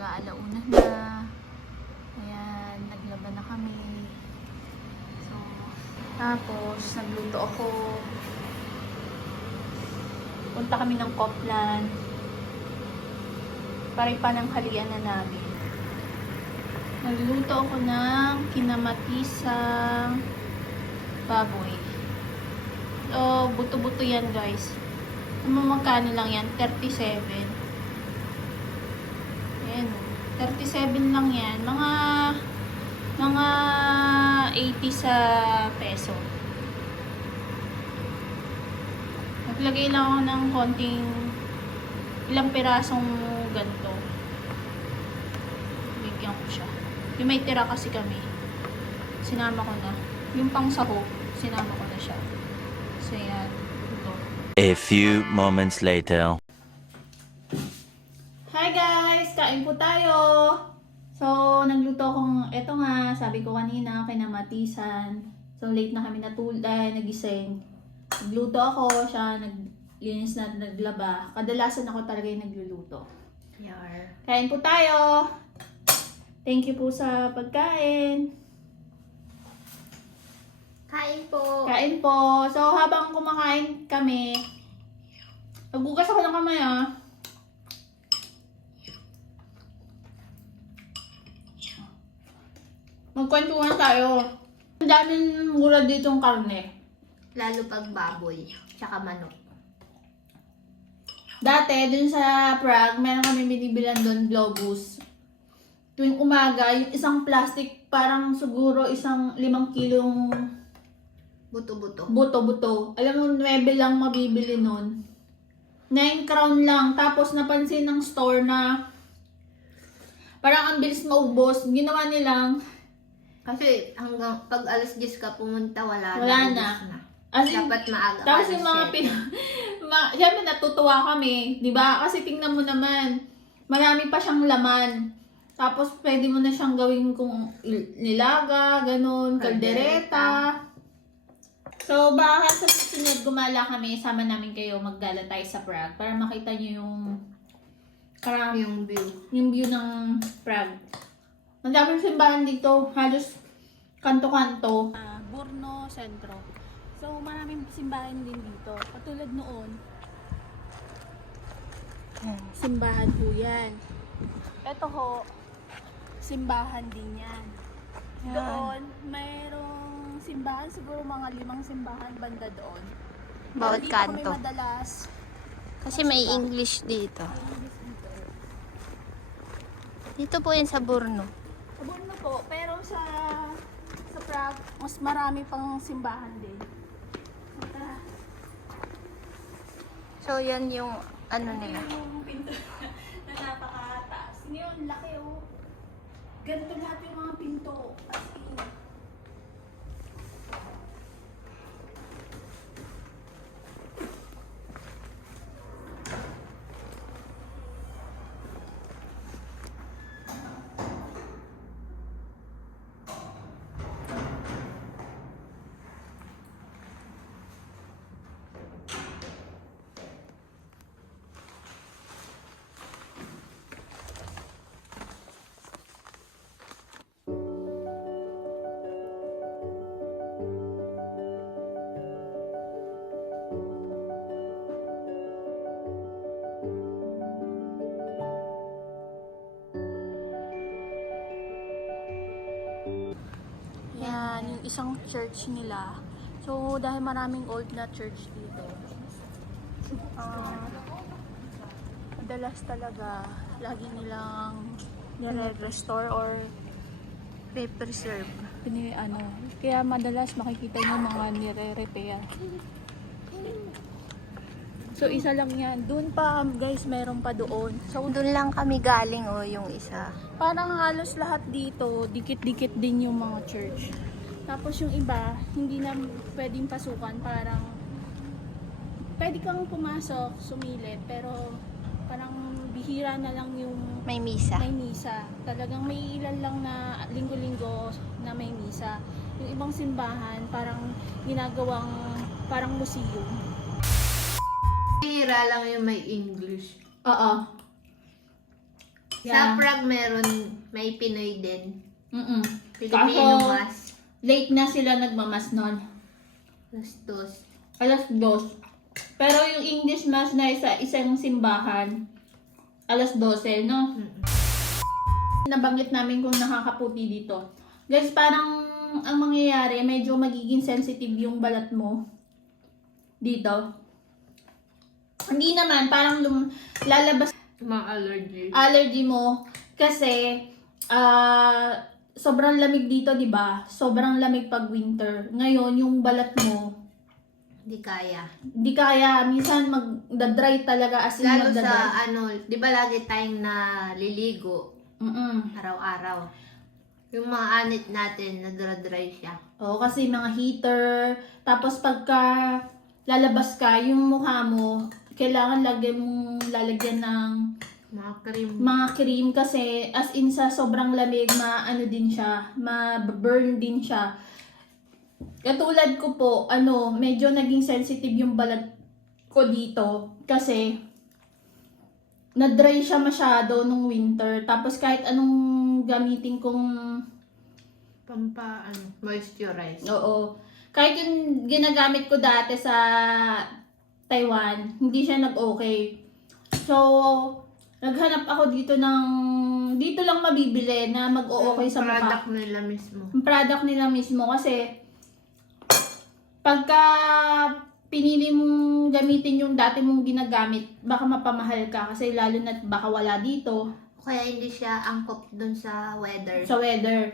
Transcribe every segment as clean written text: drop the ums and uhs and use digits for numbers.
mag-aalauna na. Ayan, naglaban na kami. So, tapos, nagluto ako. Punta kami ng Copland. Para pananghalian na namin. Nagluto ako ng kinamatisang baboy. So, buto-buto yan guys. Magkano lang yan? 37. Ayan. 37 lang yan. Mga 80 sa peso. Naglagay lang ako ng konting ilang pirasong ganito. Bigyan ko siya. Yung may tira kasi kami. Sinama ko na. Yung pang sahog, sinama ko na siya. So, yan. Ito. A few moments later. Hi guys! Kain po tayo! So, nagluto akong, eto nga, sabi ko kanina, kinamatisan. So, late na kami nagising. Nagluto ako, siya naglinis na naglaba. Kadalasan ako talaga yung nagluluto. Yar. Kain po tayo! Thank you po sa pagkain. Kain po. Kain po. So, habang kumakain kami, magbukas ako ng kamay Magkwentuhan tayo. Ang daming mura ditong karne. Lalo pag baboy. Tsaka manok. Dati, dun sa Prague, meron kami binibilan dun, Globus. Tuwing umaga, yung isang plastic, parang siguro isang 5 kilong Buto-buto. buto-buto. Alam mo, 9 lang mabibili nun. 9 crown lang. Tapos napansin ng store na parang ang bilis maubos. Ginawa nilang Kasi hanggang pag alas 10 ka pumunta, wala na. ubos na. As in, Dapat maaga. tapos alas yung mga 7. siyempre natutuwa kami, di ba? Kasi tingnan mo naman, marami pa siyang laman. Tapos pwede mo na siyang gawin kung nilaga, ganun, kaldereta. So baka sa susunod gumala kami, sama namin kayo, magdala tayo sa Prague para makita niyo yung parang Yung view. yung view ng Prague. Ang daming simbahan dito, halos kanto-kanto. Brno Centro. So, maraming simbahan din dito. Katulad noon, simbahan po yan. Ito ho, simbahan din yan. Doon, mayroong simbahan, siguro mga 5 simbahan banda doon. Bawat Dito kanto. kami madalas. Kasi may English dito. Dito po yan sa Brno. Sa Brno po, pero sa Prague, mas marami pang simbahan din. So yan yung ano nila. Yung pinto na napakataas. Ngayon, laki oh. Ganito lahat yung mga pinto. As in. Yan, yung isang church nila. So, dahil maraming old na church dito, madalas talaga, lagi nilang nire-restore or Pre-preserve. kaya madalas makikita nyo mga nire-repair. So, isa lang yan. Doon pa, guys, meron pa doon. So, Doon lang kami galing yung isa. parang halos lahat dito, dikit-dikit din yung mga church. Tapos yung iba, hindi na pwedeng pasukan. Parang, pwede kang pumasok, sumilip, pero parang bihira na lang yung May misa. may misa. Talagang may ilan lang na linggo-linggo na may misa. Yung ibang simbahan, parang ginagawang parang museum. Hira lang yung may English. Oo. Sa Prague may Pinoy din. Kaso, Filipino mas. late na sila nagmamas nun. Lastos. Alas 2. Pero yung English mass na isang simbahan, alas 12, no? Nabanggit namin kung nakakaputi dito. Guys, parang ang mangyayari, medyo magiging sensitive yung balat mo dito. Hindi naman, parang lalabas Mga allergy. allergy mo kasi sobrang lamig dito, 'di ba? Sobrang lamig pag winter. Ngayon, yung balat mo Hindi kaya. hindi kaya, minsan magda-dry talaga as in Lalo magda-dry. sa di ba lagi tayong naliligo Mm-mm. araw-araw. Yung mga anit natin, nadra-dry siya. Oo, kasi mga heater. Tapos pagka lalabas ka, yung mukha mo, kailangan lalagyan ng Mga cream. mga cream kasi as in sa sobrang lamig, ma-ano din siya, ma-burn din siya. Katulad ko po, medyo naging sensitive yung balat ko dito kasi na-dry siya masyado nung winter. Tapos kahit anong gamitin kong Moisturize. oo. Kahit yung ginagamit ko dati sa Taiwan, hindi siya nag-okay. So, naghanap ako dito lang mabibili na mag-o-okay sa mukha. Product nila mismo. Yung product nila mismo kasi pagka pinili mong gamitin yung dati mong ginagamit, baka mapamahal ka kasi lalo na baka wala dito Kaya hindi siya angkop dun sa weather. sa weather.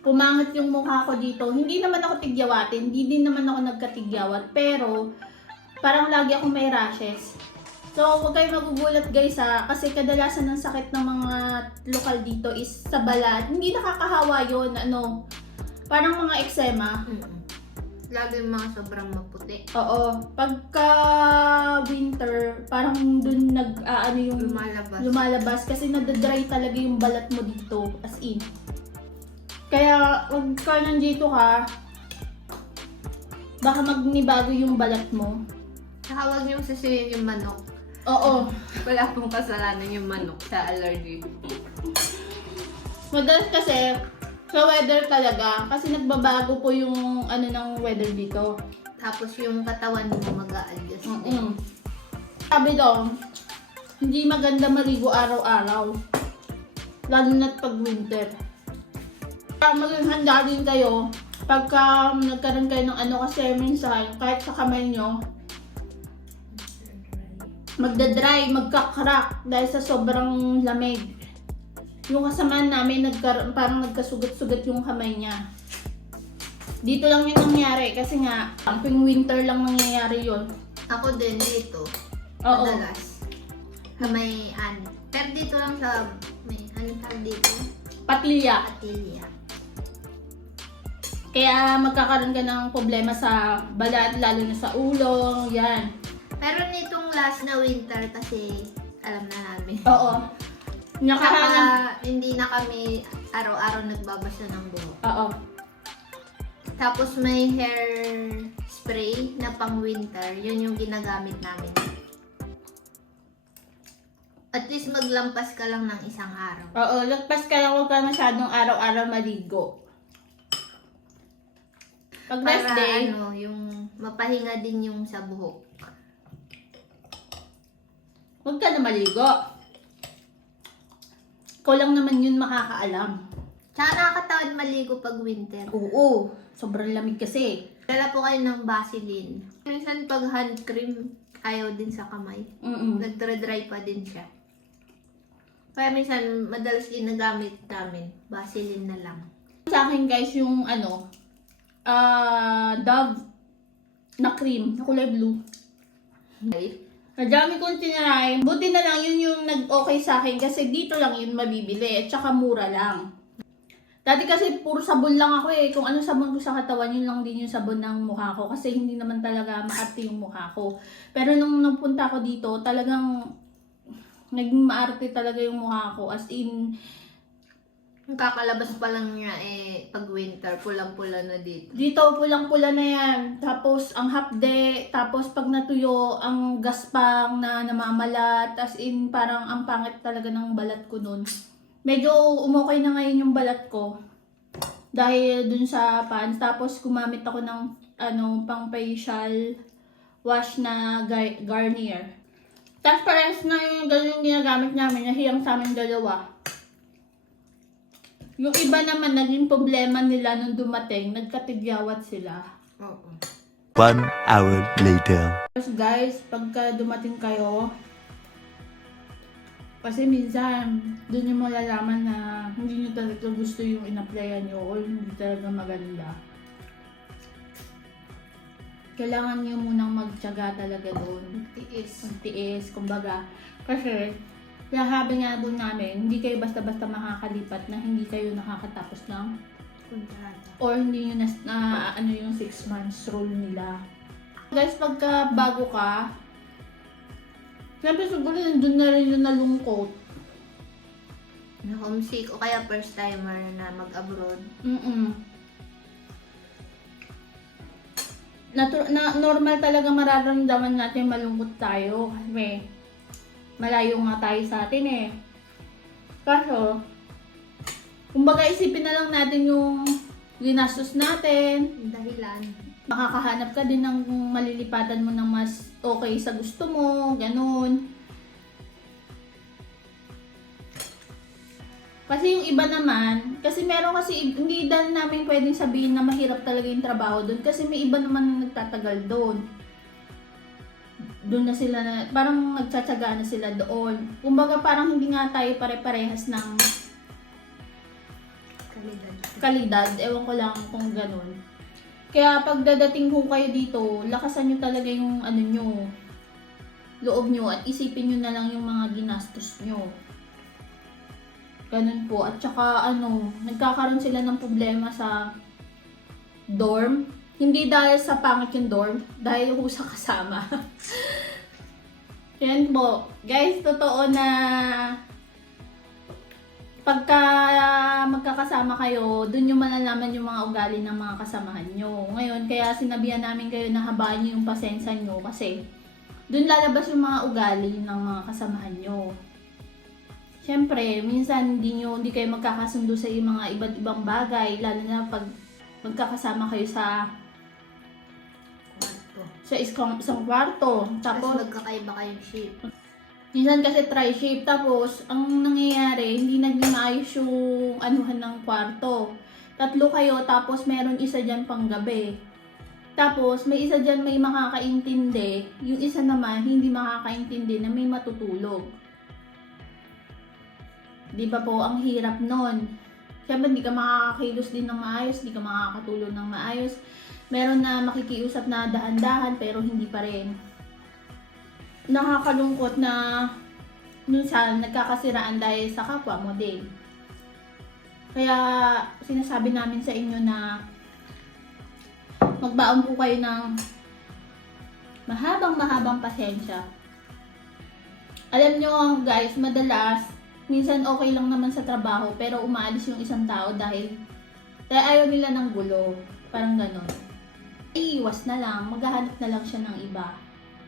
Pumangit yung mukha ko dito. Hindi naman ako tigyawatin, hindi din naman ako nagkatigyawat, pero parang lagi akong may rashes. So, huwag kayong magugulat guys kasi kadalasan ng sakit ng mga lokal dito is sa balat. Hindi nakakahawa yun, parang mga eczema. Lalo yung mga sobrang maputi. Oo, pagka winter, parang dun yung lumalabas kasi nadadry talaga yung balat mo dito, as in. Kaya, wag ka nandito ka, baka magnibago yung balat mo. Saka huwag niyong sisihin yung manok. Oo. Wala pong kasalanan yung manok sa allergy. Madalas kasi, sa weather talaga, kasi nagbabago po yung ng weather dito. Tapos yung katawan mo mag-a-adjust. Sabi daw, hindi maganda maligo araw-araw. Lalo na't pag winter. Maging handa din kayo pagka nagkaroon kayo ng kasi minsan kahit sa kamay nyo magda-dry, magka-crack dahil sa sobrang lamig. Yung kasama namin parang nagkasugat-sugat yung kamay niya. Dito lang yun nangyari kasi nga tuwing winter lang nangyayari yun. Ako din dito. Oo. Madalas. May pero dito lang sa may tawag dito? Patilya. Atilya. Kaya magkakaroon ka ng problema sa balat, lalo na sa ulo, yan. Pero nitong last na winter kasi alam na namin. Oo. Saka hindi na kami araw-araw nagbabasa ng buhok. Oo. Tapos may hair spray na pang winter. Yun yung ginagamit namin. At least maglampas ka lang ng isang araw. Oo, lagpas ka lang, huwag ka masyadong araw-araw maligo. Pag rest Para day, yung mapahinga din yung sa buhok. huwag ka na maligo. Ikaw lang naman yun makakaalam. Tsaka nakakatawad maligo pag winter. Oo, sobrang lamig kasi. Dala po kayo ng Vaseline. Minsan pag hand cream, ayaw din sa kamay. Nagdry pa din siya. Kaya minsan, madalas ginagamit namin, Vaseline na lang. Sa akin guys, yung Dove na cream, na kulay blue. Okay. Nadami kong tinry. Buti na lang yun yung nag-okay sa akin kasi dito lang yun mabibili at saka mura lang. Dati kasi puro sabon lang ako Kung ano sabon ko sa katawan, yun lang din yung sabon ng mukha ko kasi hindi naman talaga maarte yung mukha ko. Pero nung nagpunta ako dito, talagang naging maarte talaga yung mukha ko. As in, Ang kakalabas pa lang niya pag winter, pulang-pula na dito. Dito, pulang-pula na yan. Tapos, ang hapde. Tapos, pag natuyo, ang gaspang na namamalat. As in, parang ang pangit talaga ng balat ko nun. Medyo umokay na ngayon yung balat ko. Dahil dun sa pants. Tapos, gumamit ako ng pang facial wash na Garnier. Tapos, parehas na yung ganun yung ginagamit namin. Nahiyang sa amin dalawa. Yung iba naman, naging problema nila nung dumating, nagkatigyawat sila. Oo. 1 hour later. Tapos guys, pagka dumating kayo, kasi minsan, doon yung malalaman na hindi nyo talaga gusto yung in-applyan nyo or hindi talaga maganda. Kailangan nyo munang magtiyaga talaga doon. Magtiis, kumbaga. Kasi, kaya sabi nga doon namin, hindi kayo basta-basta makakalipat na hindi kayo nakakatapos ng Kontrata. or hindi nyo yung 6 months rule nila. Guys, pagka bago ka, siyempre siguro nandun na rin yung nalungkot. Na homesick o kaya first timer na mag-abroad. Normal talaga mararamdaman natin malungkot tayo kasi malayo nga tayo sa atin eh. Kaso, kumbaga isipin na lang natin yung ginastos natin. Dahilan. Makakahanap ka din ng malilipatan mo ng mas okay sa gusto mo, ganun. Kasi yung iba naman, kasi meron kasi, hindi dahil namin pwedeng sabihin na mahirap talaga yung trabaho doon kasi may iba naman na nagtatagal doon. Doon na sila, parang nagtsatsaga na sila doon. Kumbaga parang hindi nga tayo pare-parehas ng kalidad. Ewan ko lang kung ganun. Kaya pag dadating ho kayo dito, lakasan nyo talaga yung loob nyo at isipin nyo na lang yung mga ginastos nyo. Ganun po. At saka nagkakaroon sila ng problema sa dorm. Hindi dahil sa pangit yung dorm, dahil ho sa kasama. Yan po. Guys, totoo na pagka magkakasama kayo, dun yung malalaman yung mga ugali ng mga kasamahan nyo. Ngayon, kaya sinabihan namin kayo na habaan nyo yung pasensya nyo kasi dun lalabas yung mga ugali ng mga kasamahan nyo. Siyempre, minsan hindi kayo magkakasundo sa mga iba't ibang bagay, lalo na pag magkakasama kayo sa isang kwarto. Tapos magkakaiba kayong shift. Minsan kasi tri-shift, tapos ang nangyayari, hindi naging maayos yung anuhan ng kwarto. 3 kayo, tapos meron isa dyan pang gabi. Tapos may isa dyan may makakaintindi, yung isa naman hindi makakaintindi na may matutulog. Di ba po, ang hirap nun. Siyempre, hindi ka makakakilos din ng maayos, hindi ka makakatulog ng maayos. Meron na makikiusap na dahan-dahan, pero hindi pa rin. Nakakalungkot na minsan nagkakasiraan dahil sa kapwa mo din. Kaya sinasabi namin sa inyo na magbaon po kayo ng mahabang pasensya. Alam nyo guys, madalas minsan okay lang naman sa trabaho pero umaalis yung isang tao dahil ayaw nila ng gulo. Parang ganon. Iiwas na lang, maghahanap na lang siya ng iba.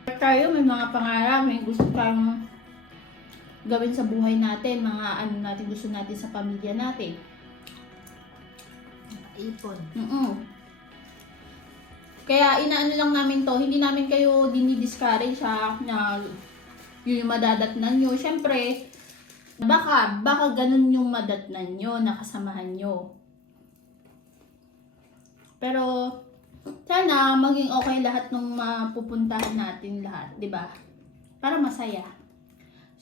Tayo may mga pangarap, may gusto tayong gawin sa buhay natin, mga natin gusto natin sa pamilya natin. Ipon. Kaya inaano lang namin to, hindi namin kayo dinidiscourage na yun yung madatnan nyo. Siyempre, baka ganun yung madatnan nyo, nakasamahan nyo. Pero, sana maging okay lahat ng mapupuntahan natin lahat, di ba? Para masaya.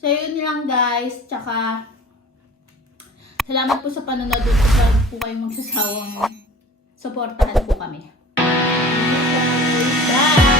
So, yun lang guys. Tsaka, salamat po sa panonood. Huwag po kayong magsasawang supportahan po kami. Bye!